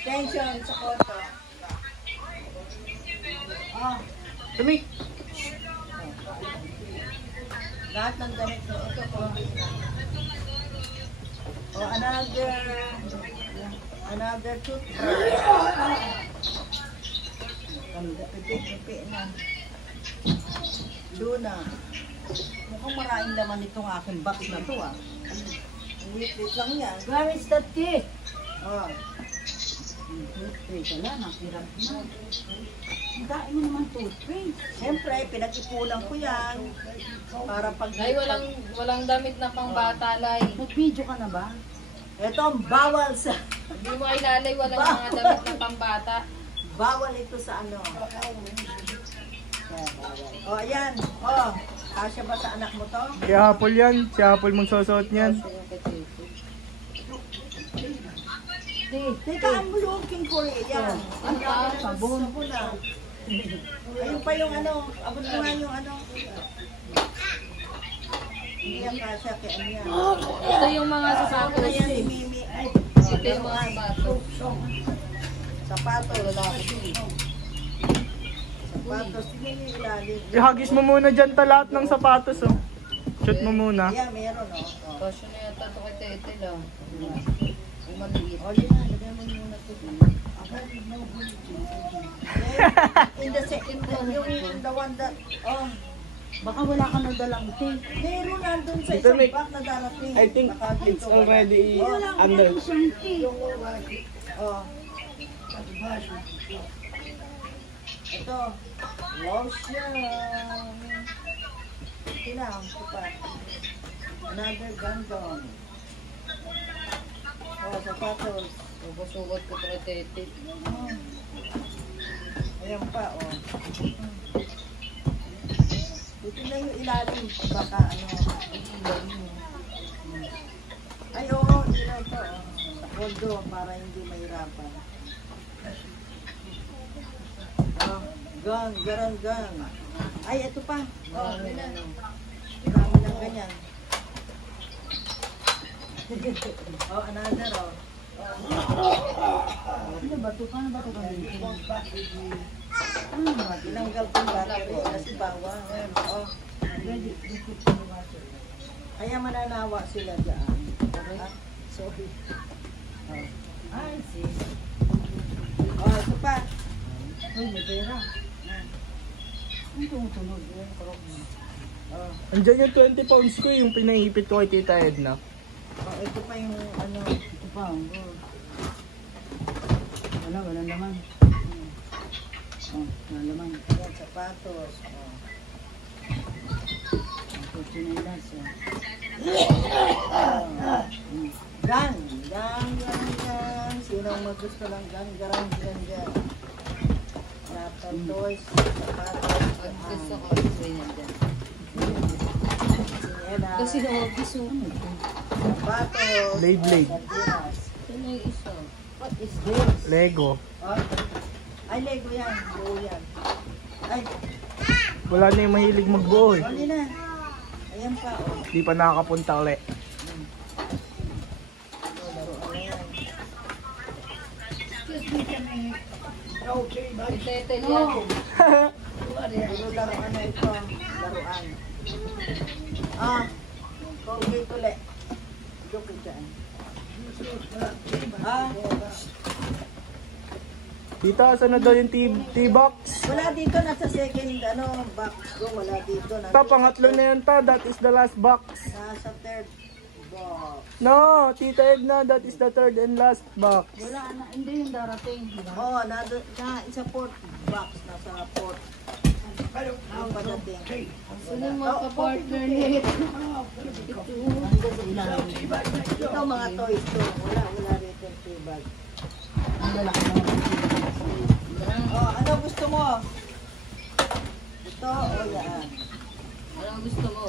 Tension sa koto. Oh. Tumi. Lahat ng damit mo. Ito po. Oh, another toothbrush. Pipi na. Luna. Mukhang maraming laman itong aking box na to ah. Lit-lit lang yan. Where is that key? Oh. Toothpaste. Wala, nakirap na. Ang dami mo naman toothpaste. Siyempre, pinag-ipunan ko yan. Para pag... Ay, walang damit na pang bata, Lai. Nag-video ka na ba? Ito ang bawal sa... Hindi mo ay lalay, walang mga damit na pang bata. Bawal ito sa ano. Oh, ayan. Oh, kasya ba sa anak mo to? Si Apple yan. Si Apple magsusuot niyan. Teka, I'm looking for it. Yan. Ano ka? Sabon. Sabon na. Ayun pa yung ano. Abot mo nga yung ano. Hindi yan kasya kay ano yan. Ito yung mga Sapatos. sapatos. Yan ni Mimi. Ay, Ito yung mga sapatos. sapatos. Sapatos. Tingnan yung ilalim. Ihagis mo muna dyan ta lahat ng sapatos oh. Shoot mo muna. Yan, meron oh. Kasya na yata ito kay Tete lang. Yung maliit. Oh, yun na. Lagyan mo muna ito. In the second one, yung the one that, oh, Baka wala ka na dalang tea. meron nandun sa Dito, isang Nick. bag na darating. I think Baka dito it's wala. already Wala ka under. na isang tea. Oh. Ito. Lotion. Kinang, ito pa. Another gandong. Oh, sapatos. Sugot ko kay Tete. Ayan pa, oh. Dito na yung ilalim. Baka ano. Ay, oo. Ito, ito. Sa kondo para hindi mahirapan. Oh, gang, garang, gang. Ay, ito pa. Oh, Marami na. dami ng ganyan. Oh, another, oh. Ano ba ito? Paano ba ito gamitin? Tinanggal ko yung battery kasi bawang. Oh. Kaya mananawa sila dyan. Ah, sorry. Oh. Ay, sis. Oh, ito pa. Uy, may pera. Ang tumutunog yun. Oh. Andiyan yung 20 pounds ko yung pinaipit ko kay Tita Edna. Oh, ito pa yung ano. Ito pa, oh. Wala naman. Oh, wala naman. Ayan, sapatos. Oh. Ang chinelas, oh. Gan. Gan. Sinong magusto ng gan? Garang, gan. Laptop toys, sapatos. Pag gusto ko, ganyan din. Sinelas, Kasi na-obvious yung sapatos. Blade. sardinas. ito na yung isa. What is this? Lego. Oh. Ay, Lego yan. Buo yan. Ay, Wala na yung mahilig magbuo eh. huli na. Ayan pa, oh. Di pa nakakapunta ulit. Kay Tete yan. Puro laruan na ito. Laruan. Ah, Colgate ulit. Joke dyan. Ah, Tita, saan na daw yung T-box? wala dito. Nasa second box ko. Wala dito. Ta, pangatlo na yan ta. That is the last box. Nasa third box. No, Tita Edna, that is the third and last box. Wala na, hindi yung darating. Diba? Oh, isa fourth box. Nasa fourth. Yung padating. Sino yung mga ka-partner niya? Hanggang sa ilalim. Ito mga toys to. Wala rito yung tea bag. Ang lalaki naman. Oh, ano gusto mo? Ito o yan? Anong gusto mo?